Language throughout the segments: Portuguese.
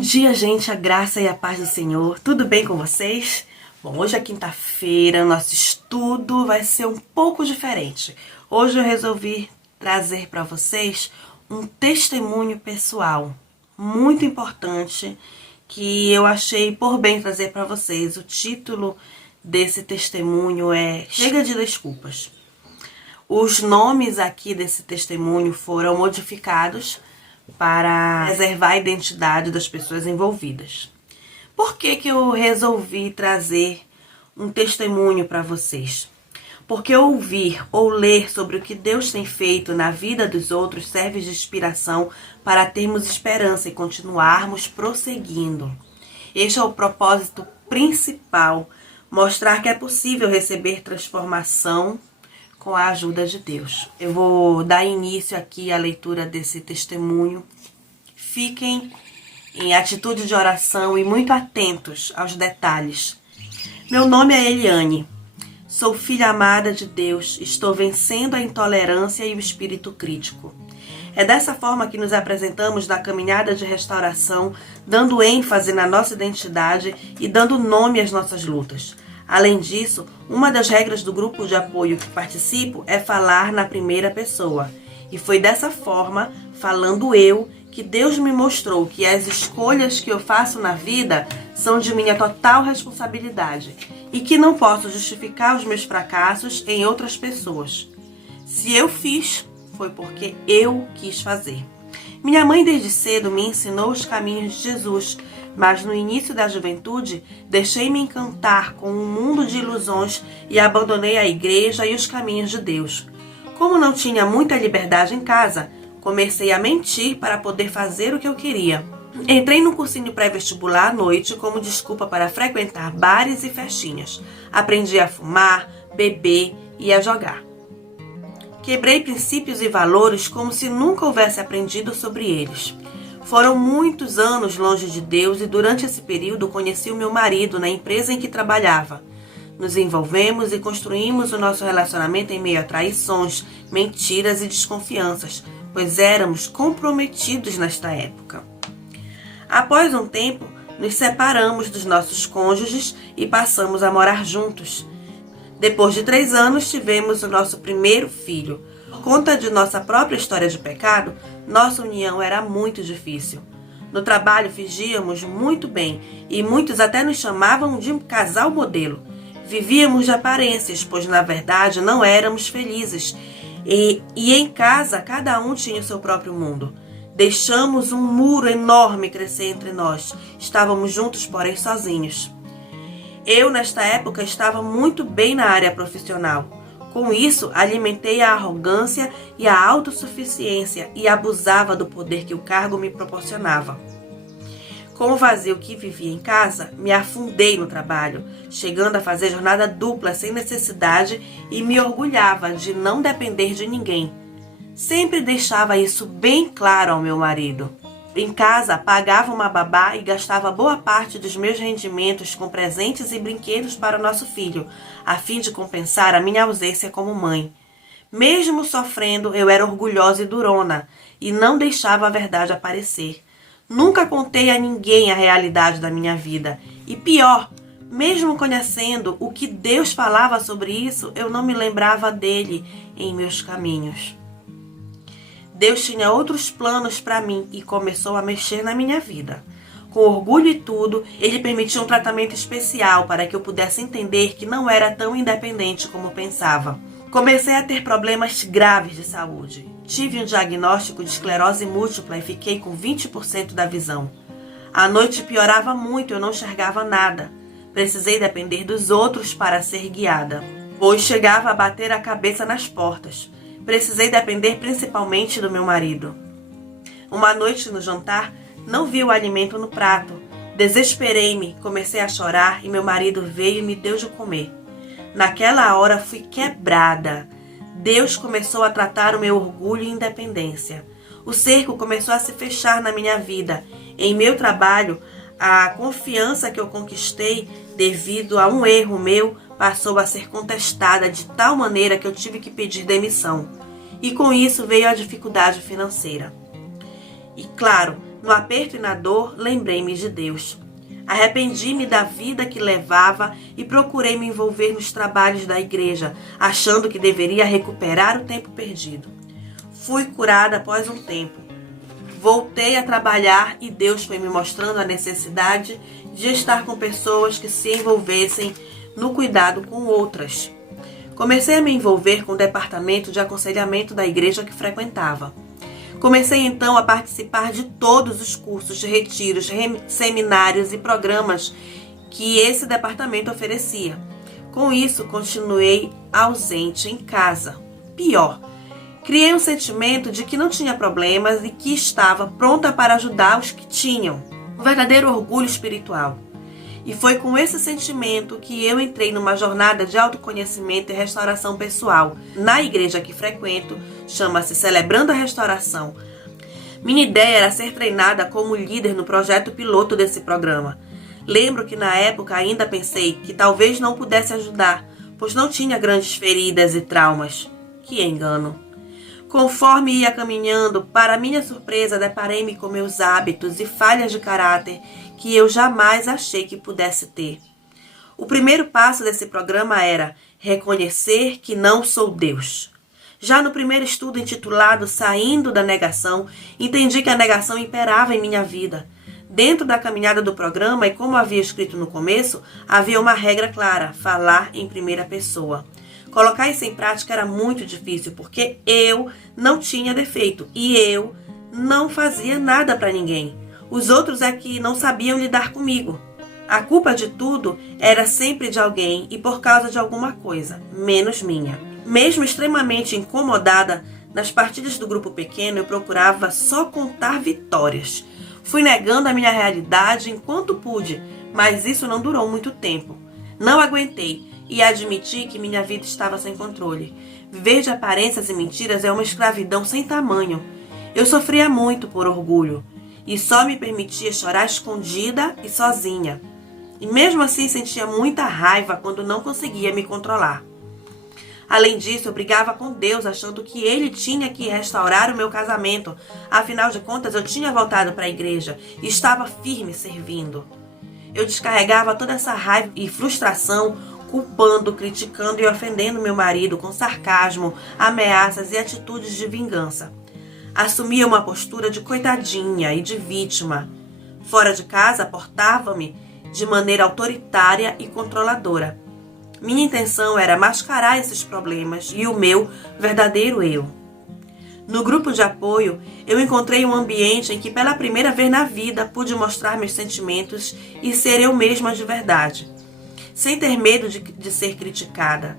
dia, gente, a graça e a paz do Senhor. Tudo bem com vocês? Bom, hoje é quinta-feira, nosso estudo vai ser um pouco diferente. Hoje eu resolvi trazer para vocês um testemunho pessoal muito importante que eu achei por bem trazer para vocês. O título desse testemunho é Chega de Desculpas. Os nomes aqui desse testemunho foram modificados para preservar a identidade das pessoas envolvidas. Por que eu resolvi trazer um testemunho para vocês? Porque ouvir ou ler sobre o que Deus tem feito na vida dos outros serve de inspiração para termos esperança e continuarmos prosseguindo. Este é o propósito principal, mostrar que é possível receber transformação com a ajuda de Deus. Eu vou dar início aqui à leitura desse testemunho. Fiquem em atitude de oração e muito atentos aos detalhes. Meu nome é Eliane. Sou filha amada de Deus. Estou vencendo a intolerância e o espírito crítico. É dessa forma que nos apresentamos na caminhada de restauração, dando ênfase na nossa identidade e dando nome às nossas lutas. Além disso, uma das regras do grupo de apoio que participo é falar na primeira pessoa. E foi dessa forma, falando eu, que Deus me mostrou que as escolhas que eu faço na vida são de minha total responsabilidade e que não posso justificar os meus fracassos em outras pessoas. Se eu fiz, foi porque eu quis fazer. Minha mãe desde cedo me ensinou os caminhos de Jesus, mas no início da juventude deixei-me encantar com um mundo de ilusões e abandonei a igreja e os caminhos de Deus. Como não tinha muita liberdade em casa, comecei a mentir para poder fazer o que eu queria. Entrei no cursinho pré-vestibular à noite como desculpa para frequentar bares e festinhas. Aprendi a fumar, beber e a jogar. Quebrei princípios e valores como se nunca houvesse aprendido sobre eles. Foram muitos anos longe de Deus e durante esse período conheci o meu marido na empresa em que trabalhava. Nos envolvemos e construímos o nosso relacionamento em meio a traições, mentiras e desconfianças, pois éramos comprometidos nesta época. Após um tempo, nos separamos dos nossos cônjuges e passamos a morar juntos. Depois de 3 anos, tivemos o nosso primeiro filho. Por conta de nossa própria história de pecado, nossa união era muito difícil. No trabalho fingíamos muito bem e muitos até nos chamavam de um casal modelo. Vivíamos de aparências, pois na verdade não éramos felizes. E em casa cada um tinha o seu próprio mundo. Deixamos um muro enorme crescer entre nós. Estávamos juntos, porém sozinhos. Eu, nesta época, estava muito bem na área profissional. Com isso, alimentei a arrogância e a autossuficiência e abusava do poder que o cargo me proporcionava. Com o vazio que vivia em casa, me afundei no trabalho, chegando a fazer jornada dupla sem necessidade e me orgulhava de não depender de ninguém. Sempre deixava isso bem claro ao meu marido. Em casa, pagava uma babá e gastava boa parte dos meus rendimentos com presentes e brinquedos para o nosso filho, a fim de compensar a minha ausência como mãe. Mesmo sofrendo, eu era orgulhosa e durona, e não deixava a verdade aparecer. Nunca contei a ninguém a realidade da minha vida. E pior, mesmo conhecendo o que Deus falava sobre isso, eu não me lembrava dele em meus caminhos. Deus tinha outros planos para mim e começou a mexer na minha vida. Com orgulho e tudo, ele permitiu um tratamento especial para que eu pudesse entender que não era tão independente como pensava. Comecei a ter problemas graves de saúde. Tive um diagnóstico de esclerose múltipla e fiquei com 20% da visão. À noite piorava muito, eu não enxergava nada. Precisei depender dos outros para ser guiada, pois chegava a bater a cabeça nas portas. Precisei depender principalmente do meu marido. Uma noite no jantar, não vi o alimento no prato. Desesperei-me, comecei a chorar e meu marido veio e me deu de comer. Naquela hora fui quebrada. Deus começou a tratar o meu orgulho e independência. O cerco começou a se fechar na minha vida. Em meu trabalho, a confiança que eu conquistei devido a um erro meu passou a ser contestada de tal maneira que eu tive que pedir demissão. E com isso veio a dificuldade financeira. E claro, No aperto e na dor, lembrei-me de Deus. Arrependi-me da vida que levava e procurei me envolver nos trabalhos da igreja, achando que deveria recuperar o tempo perdido. Fui curada após um tempo. Voltei a trabalhar e Deus foi me mostrando a necessidade de estar com pessoas que se envolvessem no cuidado com outras. Comecei a me envolver com o departamento de aconselhamento da igreja que frequentava. Comecei então a participar de todos os cursos de retiros, seminários e programas que esse departamento oferecia. Com isso, continuei ausente em casa. Pior, criei um sentimento de que não tinha problemas e que estava pronta para ajudar os que tinham. Um verdadeiro orgulho espiritual. E foi com esse sentimento que eu entrei numa jornada de autoconhecimento e restauração pessoal. Na igreja que frequento, chama-se Celebrando a Restauração. Minha ideia era ser treinada como líder no projeto piloto desse programa. Lembro que na época ainda pensei que talvez não pudesse ajudar, pois não tinha grandes feridas e traumas. Que engano! Conforme ia caminhando, para minha surpresa, deparei-me com meus hábitos e falhas de caráter que eu jamais achei que pudesse ter. O primeiro passo desse programa era reconhecer que não sou Deus. Já no primeiro estudo intitulado Saindo da Negação, entendi que a negação imperava em minha vida. Dentro da caminhada do programa, e como havia escrito no começo, havia uma regra clara: falar em primeira pessoa. Colocar isso em prática era muito difícil, porque eu não tinha defeito e eu não fazia nada para ninguém. Os outros é que não sabiam lidar comigo. A culpa de tudo era sempre de alguém e por causa de alguma coisa, menos minha. Mesmo extremamente incomodada, nas partidas do grupo pequeno eu procurava só contar vitórias. Fui negando a minha realidade enquanto pude, mas isso não durou muito tempo. Não aguentei e admiti que minha vida estava sem controle. Viver de aparências e mentiras é uma escravidão sem tamanho. Eu sofria muito por orgulho e só me permitia chorar escondida e sozinha. E mesmo assim sentia muita raiva quando não conseguia me controlar. Além disso, eu brigava com Deus, achando que Ele tinha que restaurar o meu casamento. Afinal de contas, eu tinha voltado para a igreja e estava firme servindo. Eu descarregava toda essa raiva e frustração, culpando, criticando e ofendendo meu marido com sarcasmo, ameaças e atitudes de vingança. Assumia uma postura de coitadinha e de vítima. Fora de casa, portava-me de maneira autoritária e controladora. Minha intenção era mascarar esses problemas e o meu verdadeiro eu. No grupo de apoio, eu encontrei um ambiente em que pela primeira vez na vida pude mostrar meus sentimentos e ser eu mesma de verdade, sem ter medo de ser criticada.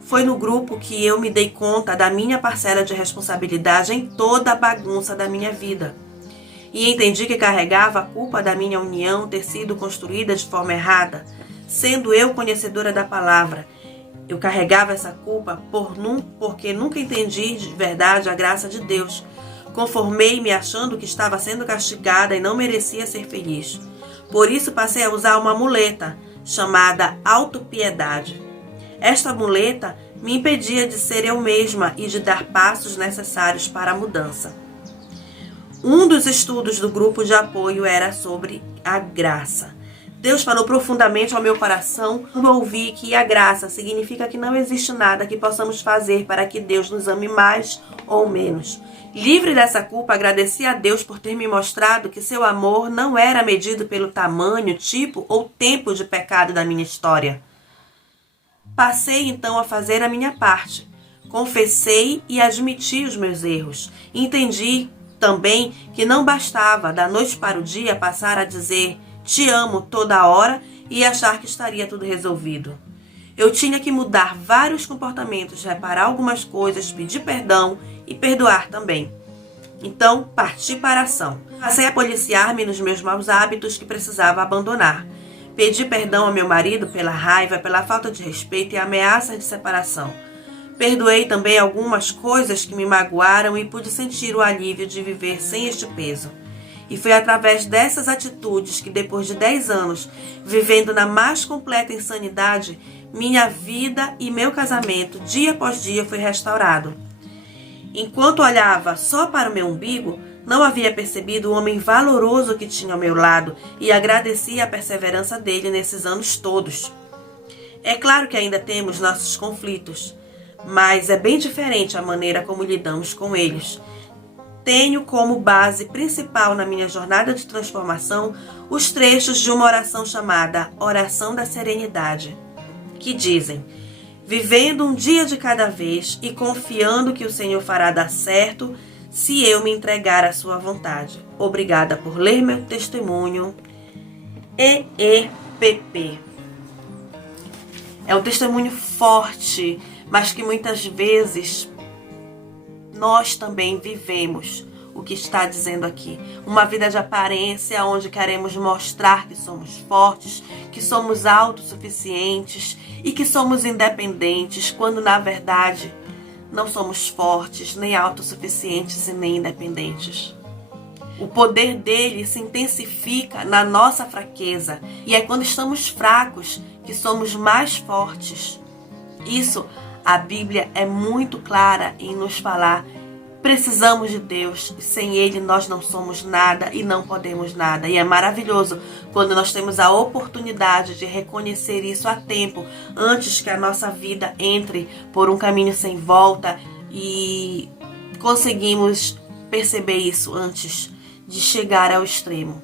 Foi no grupo que eu me dei conta da minha parcela de responsabilidade em toda a bagunça da minha vida. E entendi que carregava a culpa da minha união ter sido construída de forma errada. Sendo eu conhecedora da palavra, eu carregava essa culpa porque nunca entendi de verdade a graça de Deus. Conformei-me achando que estava sendo castigada e não merecia ser feliz. Por isso passei a usar uma muleta chamada autopiedade. Esta muleta me impedia de ser eu mesma e de dar passos necessários para a mudança. Um dos estudos do grupo de apoio era sobre a graça. Deus falou profundamente ao meu coração quando ouvi que a graça significa que não existe nada que possamos fazer para que Deus nos ame mais ou menos. Livre dessa culpa, agradeci a Deus por ter me mostrado que seu amor não era medido pelo tamanho, tipo ou tempo de pecado da minha história. Passei então a fazer a minha parte. Confessei e admiti os meus erros. Entendi também que não bastava, da noite para o dia, passar a dizer "te amo" toda hora e achar que estaria tudo resolvido. Eu tinha que mudar vários comportamentos, reparar algumas coisas, pedir perdão e perdoar também. Então, parti para a ação. Passei a policiar-me nos meus maus hábitos que precisava abandonar. Pedi perdão ao meu marido pela raiva, pela falta de respeito e ameaças de separação. Perdoei também algumas coisas que me magoaram e pude sentir o alívio de viver sem este peso. E foi através dessas atitudes que, depois de 10 anos, vivendo na mais completa insanidade, minha vida e meu casamento, dia após dia, foi restaurado. Enquanto olhava só para o meu umbigo, Não havia percebido o homem valoroso que tinha ao meu lado e agradeci a perseverança dele nesses anos todos. É claro que ainda temos nossos conflitos, mas é bem diferente a maneira como lidamos com eles. Tenho como base principal na minha jornada de transformação os trechos de uma oração chamada Oração da Serenidade, que dizem: vivendo um dia de cada vez e confiando que o Senhor fará dar certo se eu me entregar à sua vontade. Obrigada por ler meu testemunho. EEPP. É um testemunho forte, mas que muitas vezes nós também vivemos o que está dizendo aqui. Uma vida de aparência onde queremos mostrar que somos fortes, que somos autossuficientes e que somos independentes, quando na verdade não somos fortes, nem autossuficientes e nem independentes. O poder dele se intensifica na nossa fraqueza e é quando estamos fracos que somos mais fortes. Isso, a Bíblia é muito clara em nos falar. Precisamos de Deus, sem Ele nós não somos nada e não podemos nada. E é maravilhoso quando nós temos a oportunidade de reconhecer isso a tempo, antes que a nossa vida entre por um caminho sem volta, e conseguimos perceber isso antes de chegar ao extremo.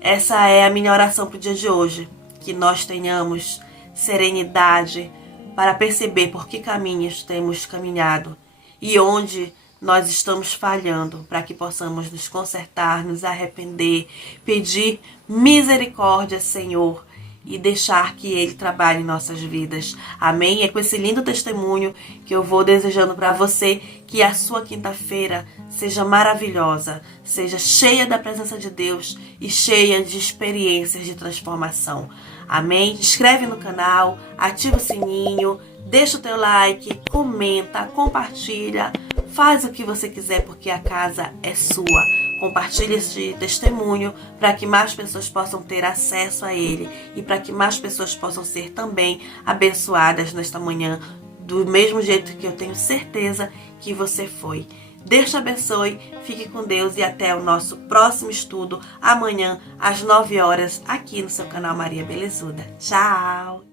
Essa é a minha oração para o dia de hoje, que nós tenhamos serenidade para perceber por que caminhos temos caminhado e onde nós estamos falhando, para que possamos nos consertar, nos arrepender, pedir misericórdia, Senhor, e deixar que Ele trabalhe em nossas vidas. Amém? É com esse lindo testemunho que eu vou desejando para você que a sua quinta-feira seja maravilhosa, seja cheia da presença de Deus e cheia de experiências de transformação. Amém? Se inscreve no canal, ativa o sininho, deixa o teu like, comenta, compartilha, faz o que você quiser porque a casa é sua. Compartilhe este testemunho para que mais pessoas possam ter acesso a ele e para que mais pessoas possam ser também abençoadas nesta manhã, do mesmo jeito que eu tenho certeza que você foi. Deus te abençoe, fique com Deus e até o nosso próximo estudo amanhã às 9 horas aqui no seu canal Maria Belezuda. Tchau!